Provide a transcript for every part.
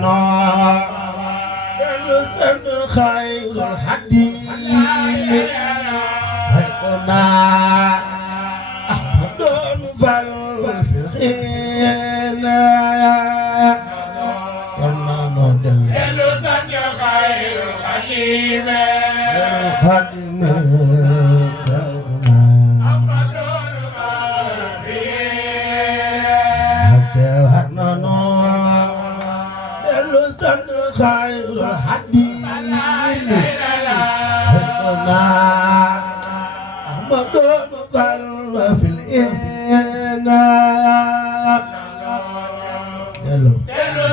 نانو خير الحديث هيكونا أحمد في الخينا ورنانو دل خير الخديم الخديم خير الحديث هنا أحمد مقل في الإنا دلو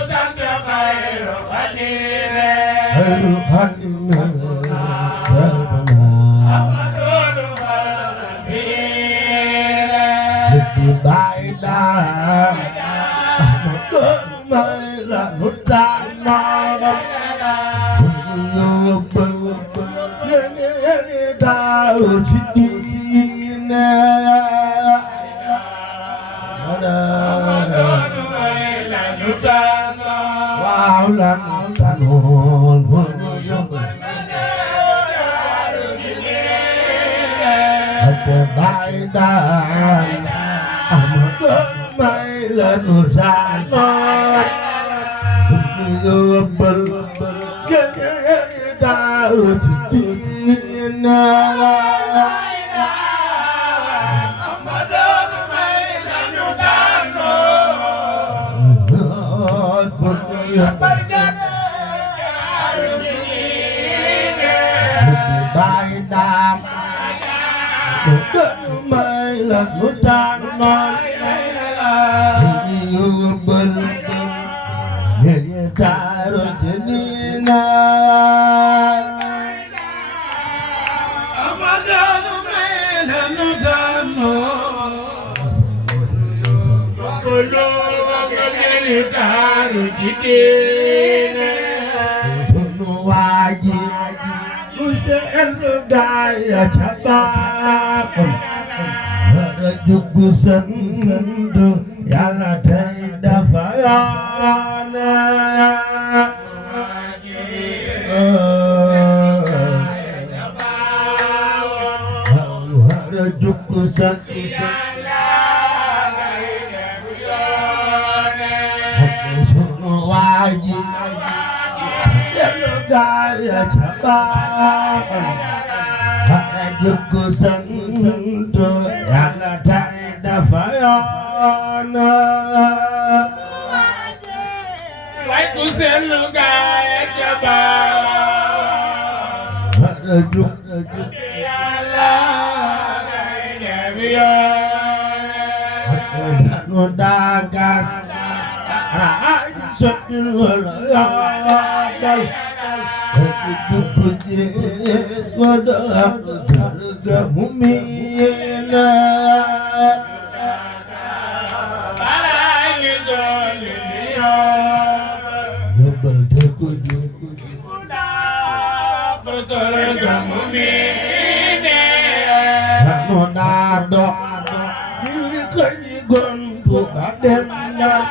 سند خير الخديم خير الخديم هنا أحمد مقل في الإنا بدي بعيدا أحمد مقل نتعنا Yalla tay dafa yana hara jukusan sunu waji yalla gaya chaban hara jukusan yalla tay dafa yana ku selu gaay jaba rajuk yalla gaay debiya no dagas raaj sotul ya dal kuji wada harga mumina Nado di gontu baden dar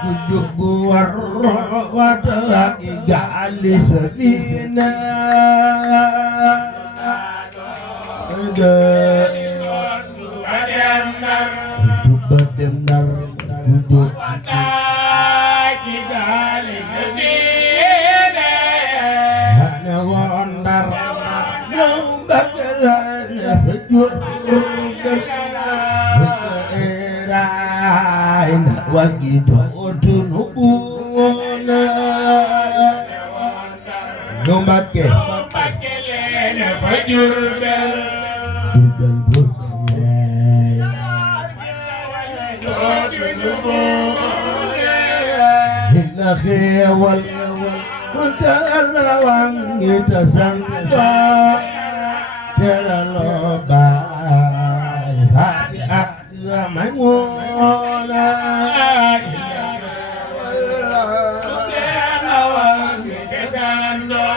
kujuk guar wada igali sedina de baden dar kujuk igali sedina hana wandar Fejur Erain Wagidodu Nubuna Nombake Fejur Sudal Bosnya Hilla khewal Kuntala wangi tasangka Terlalu baik hati agama mula terlalu kesando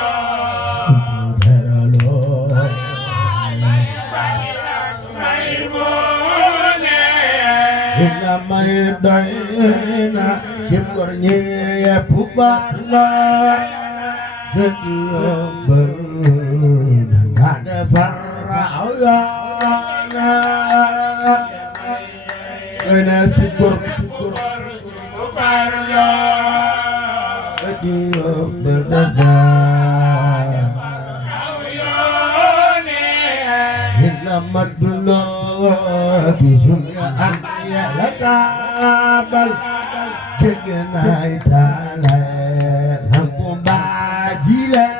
terlalu baik mula ina maidana Simkornya puparla Setiap ada fara'ayana Kena syukur puparla Setiap berdagang Hilamadullah Kisumya anaya latabal Jegenai talai Lampu bajilana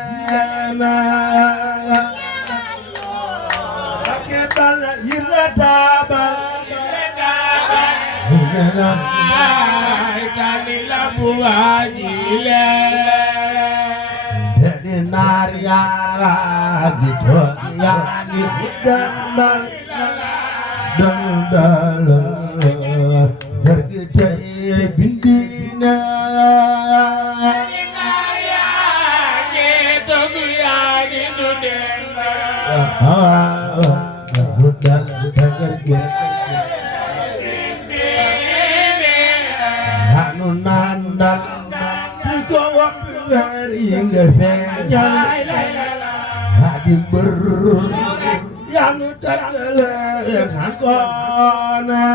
Rakebal hilatabal Hilana Kali lampu bajilana Dari nariara Gitu yang Dandal Dandal Tergedai bindina Gitu guyang itu dendal Dandal Tergedai Hanu nandal Dikawak hingga fejai Hadim yang tergeleng kona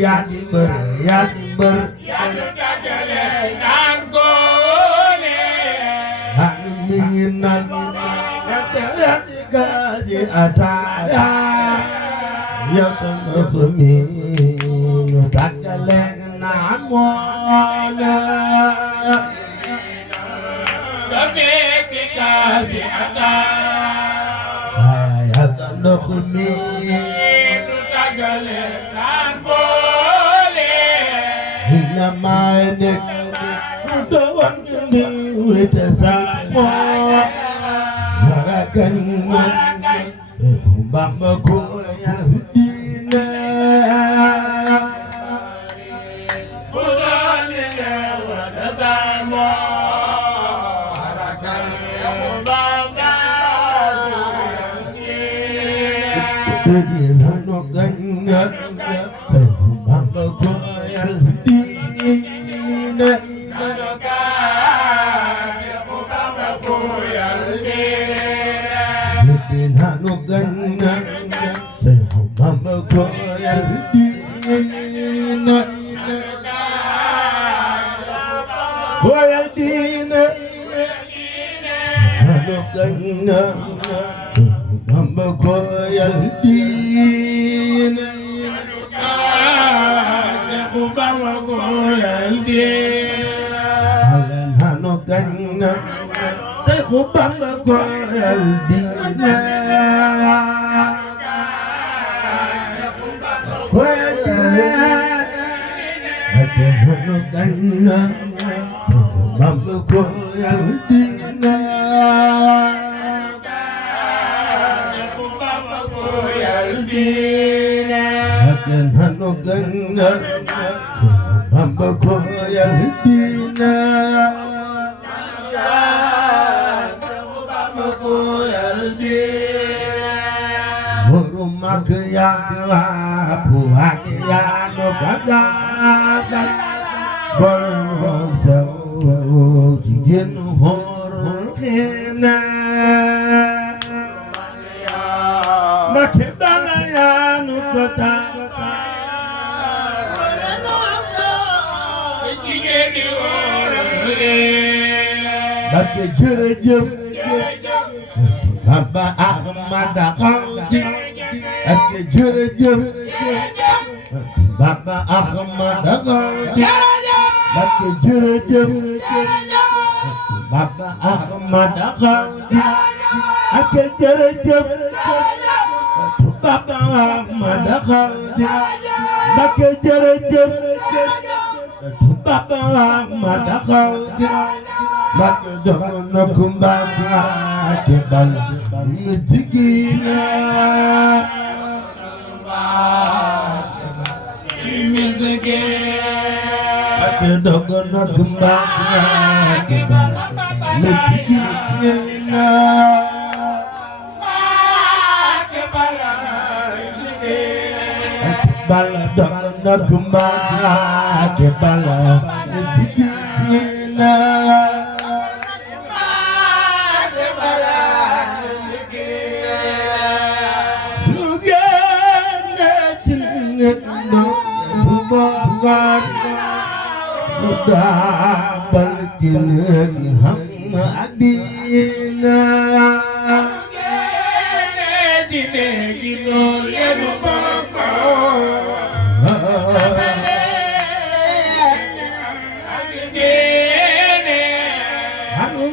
Yadim ber Haminan yang terkasih ataya Ya kami tergeleng namanya Kami dikasih ataya Ya kami tergeleng Namanya Dawan ini Witesamo Harakan Bambaku yang dina Bulan ini Witesamo Harakan Bambaku yang dina Harakan Bambaku yang dina Jërëjëf Baba Ahmad Khaldi ak jërëjëf Baba Ahmad Khaldi ak jërëjëf Baba Ahmad Khaldi ak jërëjëf Baba Ahmad Khaldi ak jërëjëf Baba Ahmad Khaldi Maka dono kumbaga kebal mutigina misike Maka dono kumbaga kebal mutigina kebal bala dog na kumba ke bala miskina bukan mudah berjinak ham adina dine gino lenu bako anu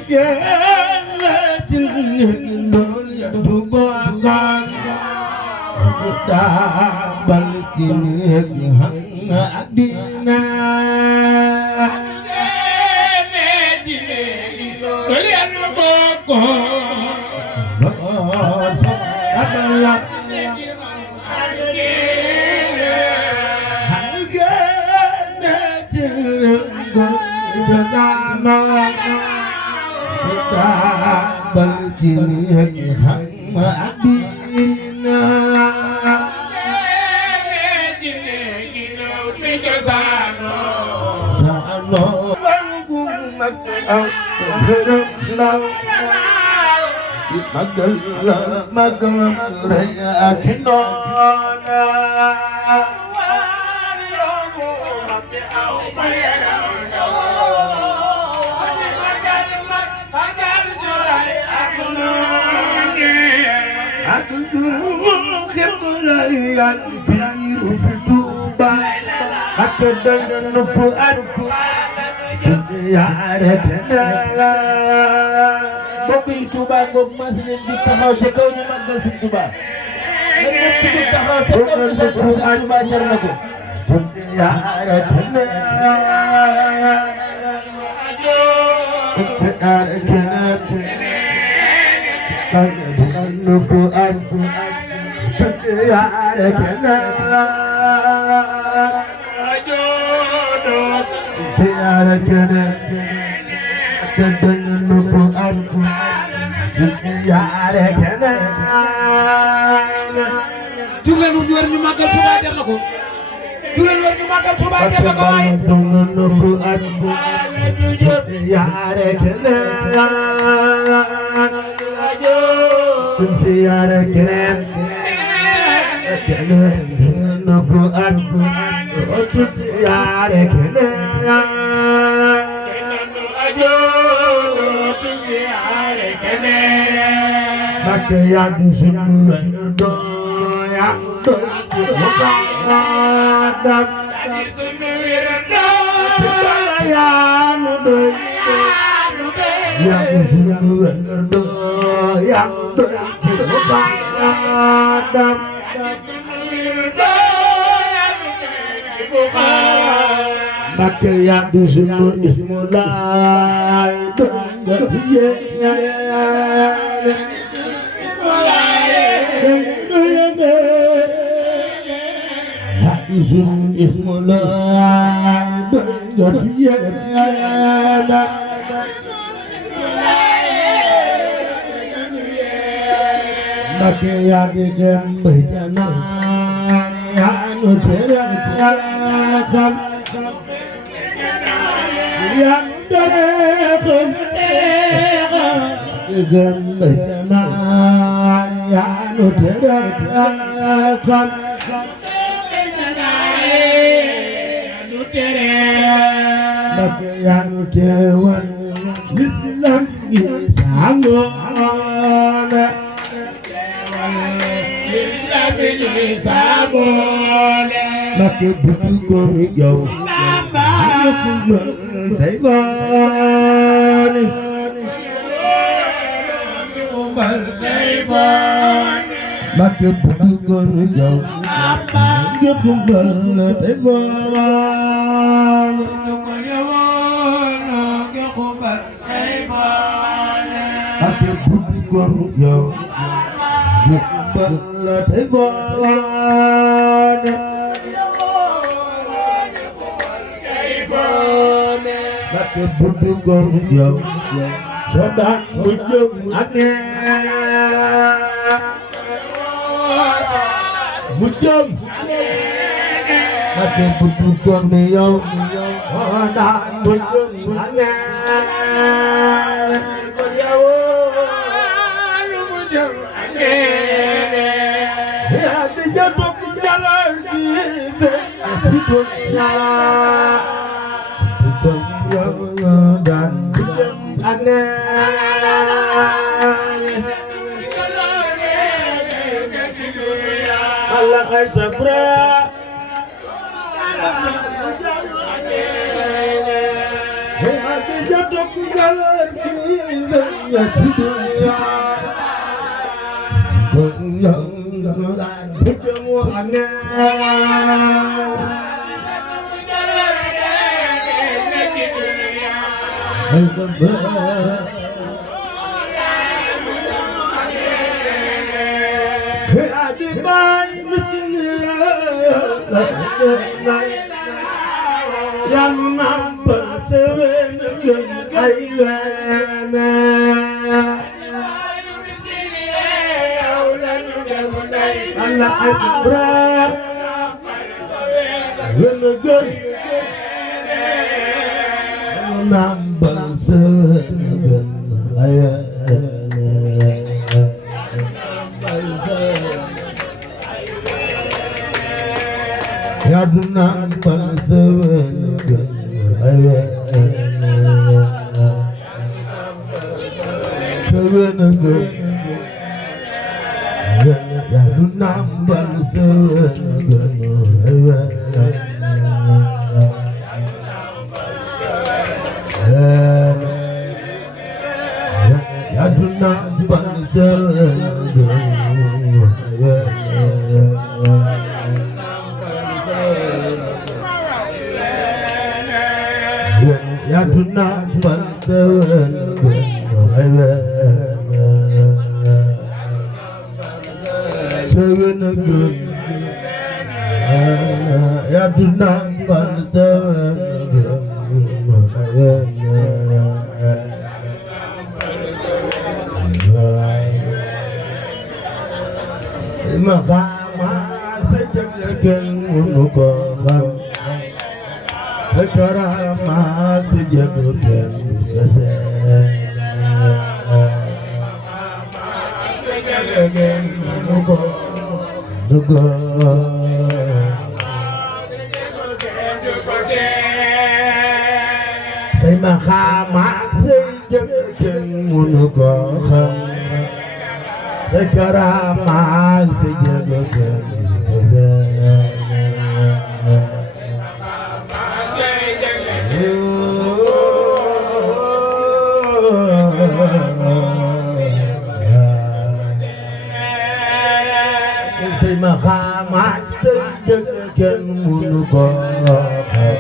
dine gino lenu bako mudah berjinak ham adina lenu bako adalah harganya cerenggot jadana kita berjinak hama adina sano langgung makau berenang magal raya kinona aku kebelayan firu fituba aku dengan nubuatku ya ada kendala mbokk yi Touba ngoog mas leen di taxaw ca kaw ñu màggal Sëñ Touba nañ leen di taxaw ca kaw ñu sant Sëñ Touba jar na ko jug leen ñu war ñu màggal Touba jar na ko jug leen war ñu màggal Touba jar na ko waay yang sunu erdo yang dan sunu erdo yang sunu erdo yang dan maka yang sunu ismullah Izin ismullah berjadiana maka yang dikembalikan anu cerahkan yang terkembalikan dikembalikan anu cerahkan yang dewan Islam sangona maka buku kami jauh aku bertaiban maka buku kami jauh aku bertaiban ate buddi gon yow yubbal te gone ate buddi gon yow sodan mujum ane mujum Mbàkke buddu kon mi yow moo daan dundum añaan kon yow lu mu jëm añaan yaa di jotug jalar gi fekk ci dunya kon yow moo daan dundum añaan Allah ay sabra jatuh jalan kita di dunia dan pertemuannya di bayi miskinnya yang nampak sewenang ayana Allah akbar lenegan nampak sewenang ayana ya nampak sewenang sewenang ya nambal sewenang ya nambal ya nambal sewenang ya nambal maqamat sejak munukoham keramat sejak kesana sejak say maqamat sejak munukoham keramat sejak say maqamat sejak munukoham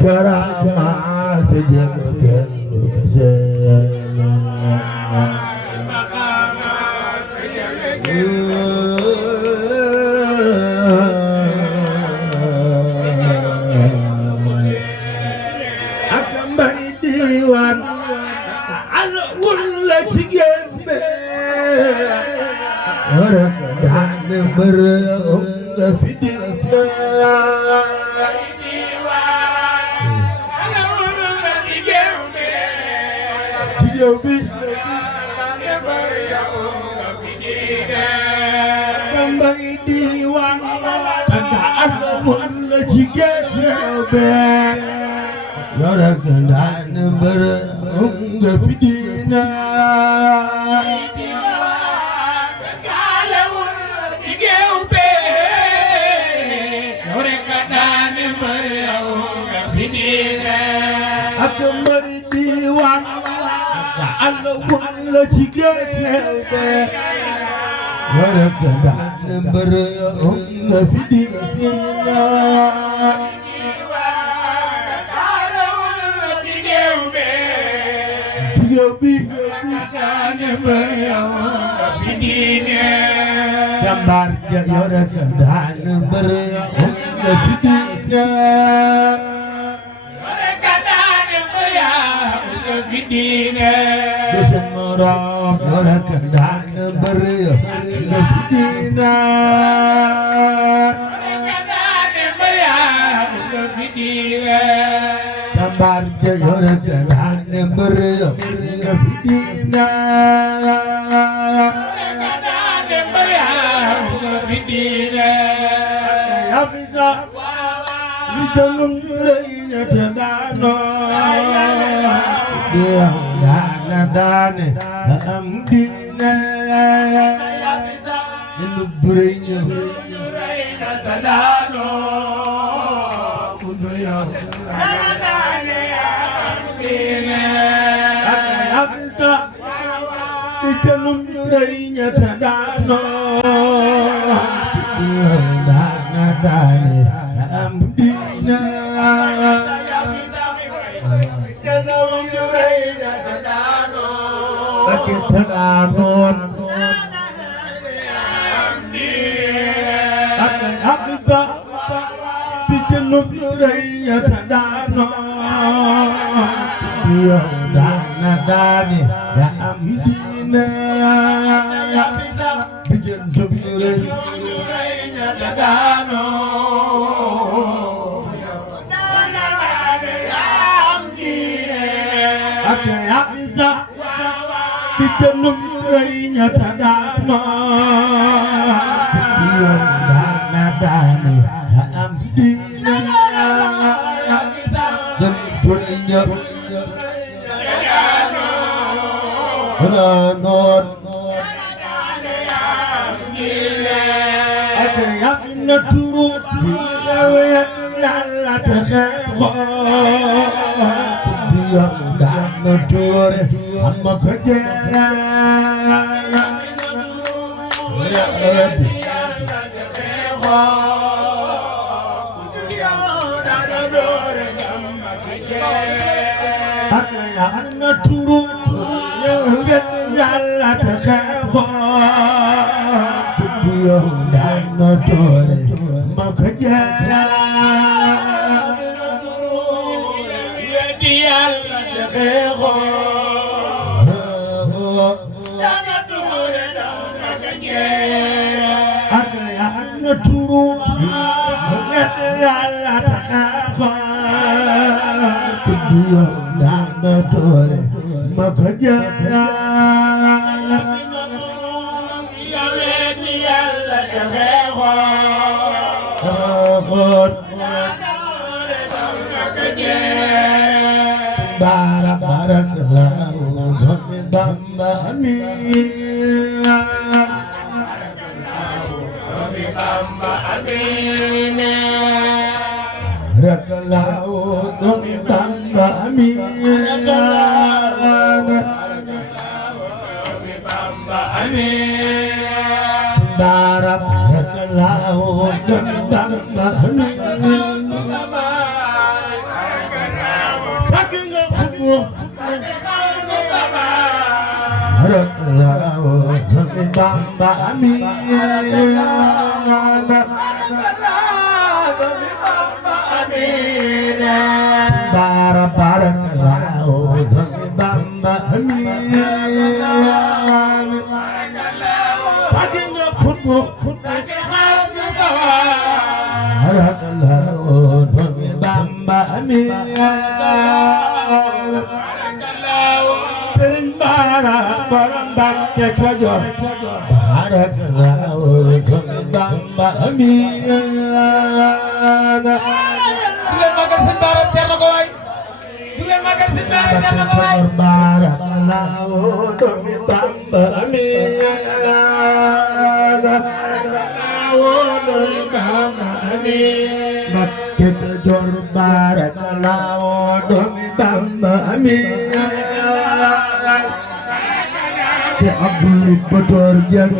keramat sejak diwan alun la jigéen be rek daan mbër nga fi dina diwan alun la jigéen be jigéen bi daan mbër nga fi dina kambay diwan alun la jigéen be yore gandaan mbër nga fi dina ak mbër diwan alun la jigéen be yore gandaan mbër nga fi dina jambar ja yore daan mbër nga fi dina yore daan mbër nga fi dina besen morom yore daan mbër nga fi dina yore daan mbër jàmbaar ja yore ka daan mbër ya nga fi diina Afrika li jëlum ñu rëy ña te daanoo yow daana daane nga am diina ñu bëri ñëw te daanoo ku dul yow daana daane am diina Afrika li jëlum ñu rëy ña te daanoo yow daana daane nga am diina Ake tagaanoon ake Afrika bi jënum ñu rëy ña tagaanoon yow daana daane ya am diina bi jënum ñu rëy ña tagaanoon ake Afrika bi jënum ñu rëy ña tagaanoon yow daana daane ya am diina jëm puri ñëpp noon ake yàq na turu Yàlla te xeexoo yow daana doore am ma ko ake yàq na turu Yàlla te xeexoo yow daana doore ma ko ake yàq na turu Yàlla te xeexoo yow daana doore ma ko bara barak lahu dhomi Bamba amin barak lahu dhomi Bamba amin bara barak lahu dhomi Bamba amin barak lahu dhomi Bamba amin barak lahu dhomi Bamba amin saking khutbu barak lahu dhomi Bamba amin Sëriñ Bara borom Mbàkke Kajoor barak lahu dhomi Bamba amin barak lahu dhomi Bamba amin Mbàkke Kajoor barak lahu dhomi Bamba amin si Abdul Bator Jeng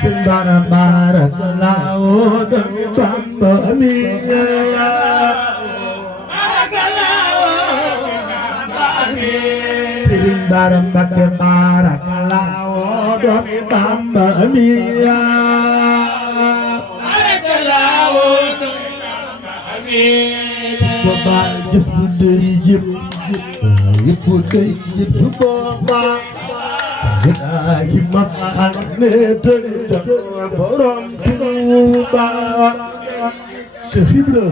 Sëriñ Bara barak lahu dhomi Bamba amin Sëriñ Bara Mbàkke barak lahu dhomi Bamba amin ko ba jëf bu dey jëf yëpp dey jëf su boobaa yi ma faal ne tëj borom Tuuba Cheikh Ibra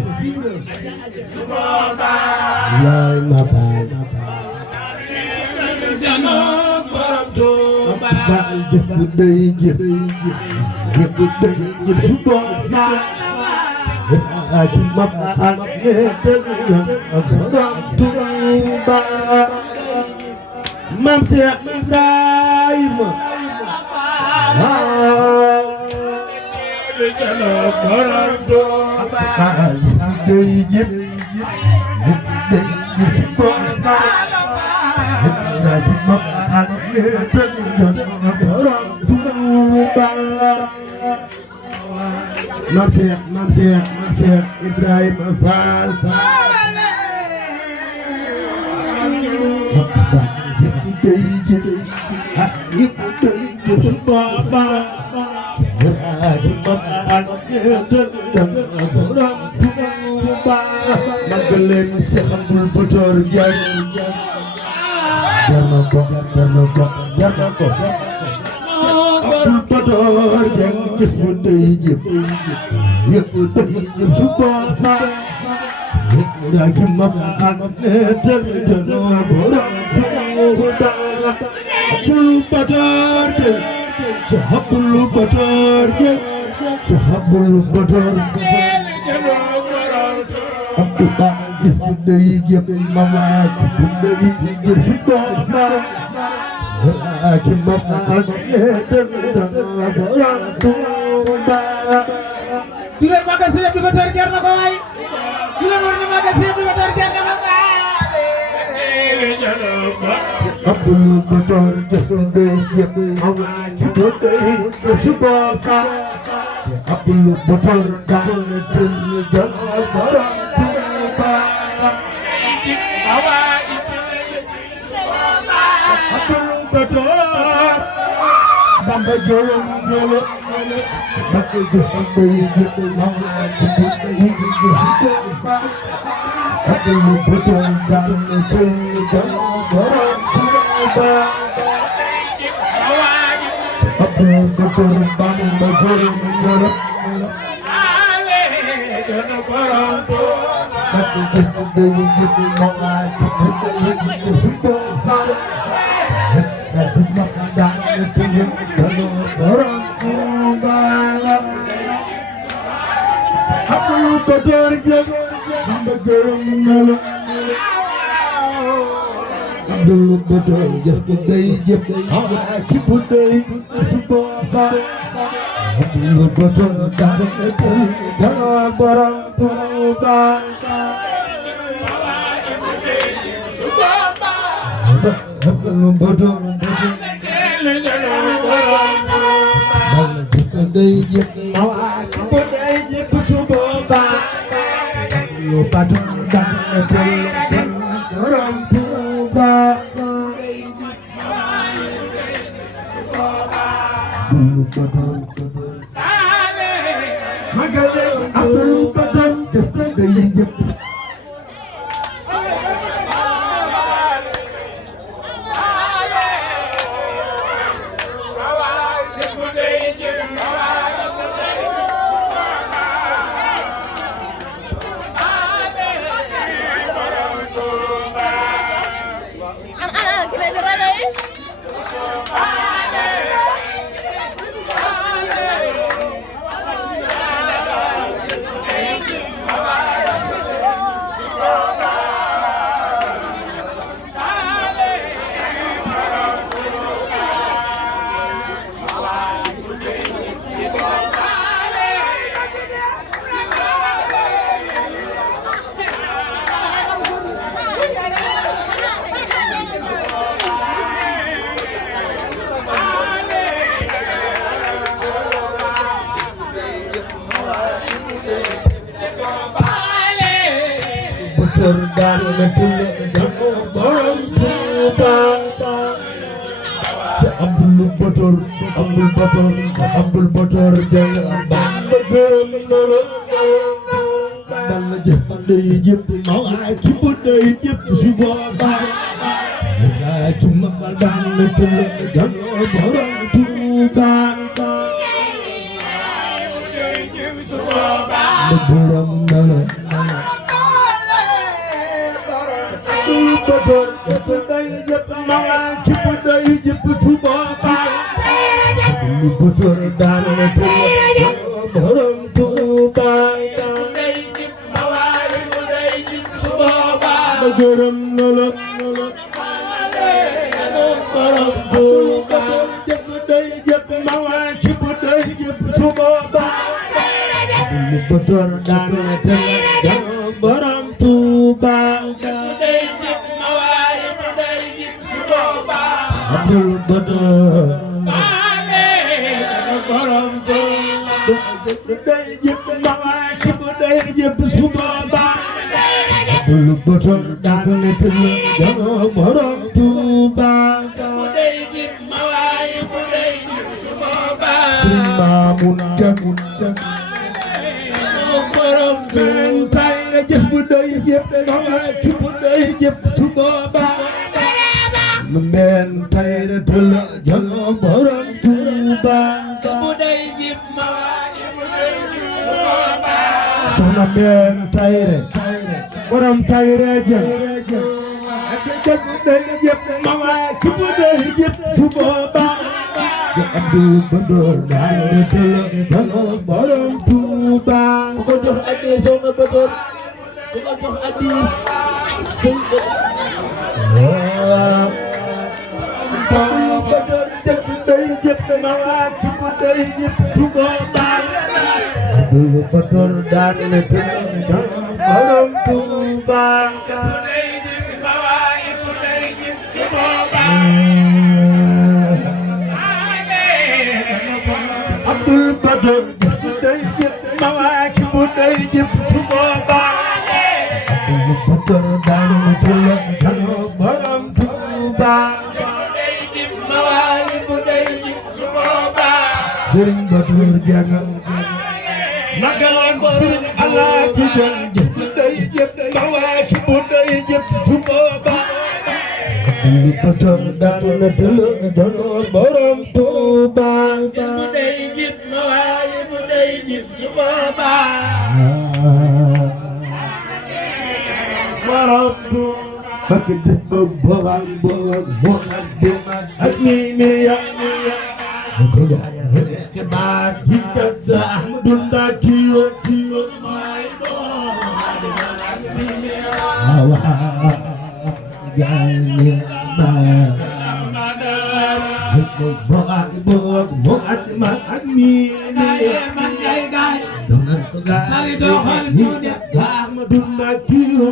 yaay ma faal janook borom Tuuba baal jëf bu day jëf jëf bu day jëf su booba aji ma faal ak borom Tuuba Maam Cheikh Ibrahima janook borom Tuuba day jëf day jëf su booba Maam Cheikh Ibrahima Fall day jëf ñépp day jëf su booba magal leen Seex Abdul Batoor Njaay jar na ko Abdul Batoor Njaay gis mu day jëf ñépp day jëf su booba yaa ci ma faal ne tël janoo borom Tuuba Abdul Batoor Njaay Seex Abdul Batoor Njaay Seex Abdul Batoor Abdul Ba gis mu day jëf mama ci bu day jëf su booba yaa ci ma faal ne tël janoo borom Tuuba di leen magal Sëriñ Abdul Batoor jar na ko waay di leen war ñu magal Sëriñ Abdul Batoor jar na ko Abdul Batoor gis mu day jëf mama ci bu day jëf su booba Abdul Batoor daal na tël janoo borom Tuuba Abdul Batoor Bamba joom ñolo bakku jox bay jëf mama ci bu day jëf su booba Abdul Batoor daal na tël janoo borom Tuuba Abdul Batoor Bamba joom ñolo bakku jox bay jëf mama ci bu day jëf su booba Abdul Batoor jëf Bamba gërëm na la Abdul Batoor gis bu day jëf ci bu day su booba Abdul Batoor daal na tël janoo borom Tuuba Abdul Batoor Balla jëf bu day jëf mawaa ci bu day jëf su booba Abdul Batoor daal na tël janoo borom Tuuba Abdul Batoor magal Abdul Batoor gis na day jëf Batoor daal na tël janoo borom Tuuba Seex Abdul Batoor Abdul Batoor jël Bamba gërëm na la Balla jëf day jëf mawaa ci bu day jëf su booba yaa ci ma faal daal na tël janoo borom Tuuba ma gërëm na مواكب day jëpp su boobaa lu bëtor daan na tëdd borom Tuuba day jib mawaayi mu day jib su boobaa ba gërëm na la borom Tuuba day jëpp mawaakibu day jëpp su boobaa lu bëtor daan na tëdd borom Tuuba day jib mawaayi mu day jib su boobaa abdul bëtor borom Tuuba day jëpp mawaakibu day jëpp su boobaa lu bëtor daan na tëdd borom Tuuba day jib mawaayi mu day jib su boobaa Sëriñ Maamun borom Tuuba tay na jëf bu day jëpp mawaakibu day jëpp su boobaa mbeen tay na tëdd borom Tuuba mu day jib mawaayi mu day jib su boobaa soxna mbeen tayre borom tayre jëf jëf bu day jëpp mawaakibu day jëpp su boobaa si Abdul Badoor daan na tëdd borom Tuuba ku ko jox addiya soxna Badoor ku ko jox addiya sëñ Abdul Badoor jëf day jëpp mawaakibu day jëpp su boobaa Abdul Badoor daan na tëdd borom Tuuba Abdul Badoor jëf day jëpp mawaakibu day jëpp su boobaa Abdul Badoor daan na tëdd borom Tuuba Sëriñ Badoor jàng magalam Sëriñ Alaaji Jang jëf day jëpp mawaakibu day jëpp su boobaa Abdul Badoor daan na tëdd borom Tuuba Bakk jëf ba boobaa moo àddina ak miimiya ko gaaya ci baat yi dëgg Ahmadu Ndakiyo gaaya baat moo àddina ak miimiya donan ko gaaya yi dëgg Ahmadu Ndakiyo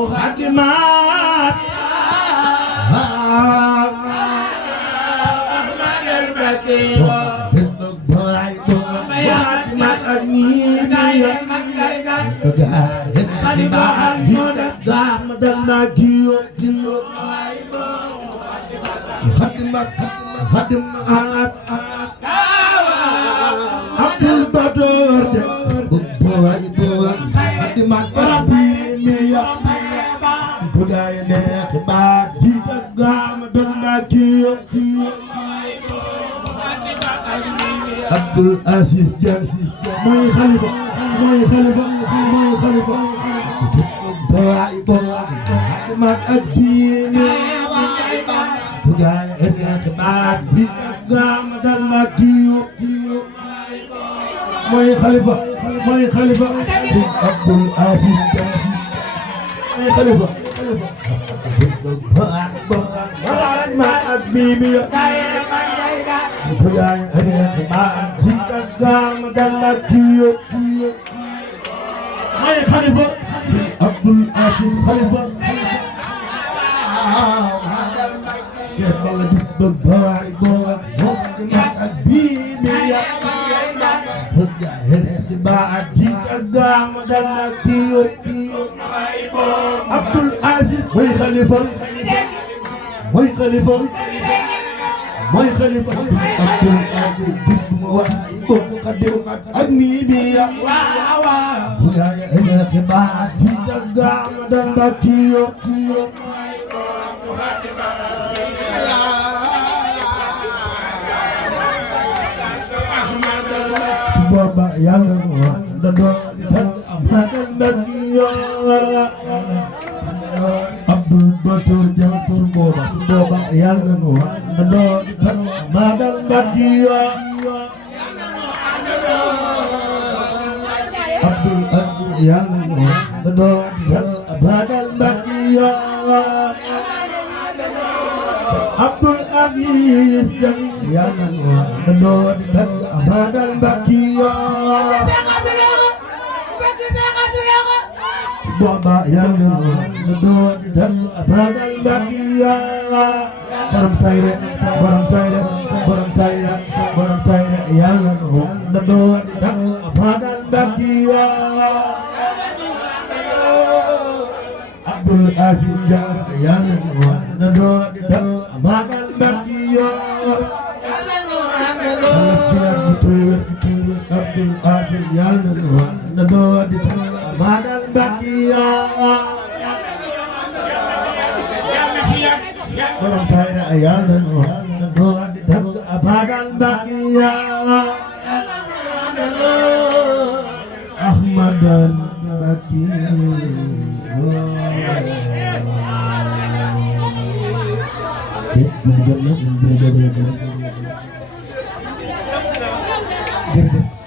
Muxaddimaat Abdul Badoor Abdul Aziz Jang mooy xalifa baay mat ak diine bu gaay ak baat bi gam dal ma kiyo mooy xalifa Abdul Aziz Jang mooy xalifa baat mat ak bibi bu gaay ak baat bi gam dal ma kiyo mooy xalifa Abdul Aziz xalifa kebal bis baay mat ak bibi ci baat ji gam dal ma kiyo Abdul Aziz mooy xalifa Abdul Aziz gis bu ma waay bokk ka dew ak miimiya gaaya ene ke baat ji gam dal ma kiyo booba yàlla mu wax da doon tag Ahmadu Ndakiyo Abdul Badoor booba yàlla nu àndandoo di tag Amadal Mbackiya Abdul Aziz yàlla nu àndandoo di tag Amadal Mbackiya Abdul Aziz yàlla nu àndandoo di tag Amadal Mbackiya booba yàlla nu àndandoo di tag Amadal Mbackiya borom tayre borom tayre borom tayre borom tayre yàlla nu àndandoo di tag Amadal Mbackiya Abdul Aziz yàlla nu àndandoo di tag Amadal Mbackiya Abdul Aziz yàlla nu àndandoo di tag Amadal Mbackiya borom tayre yàlla nu àndandoo di tag Amadal Mbackiya Ahmadan Mbackiya jërëjëf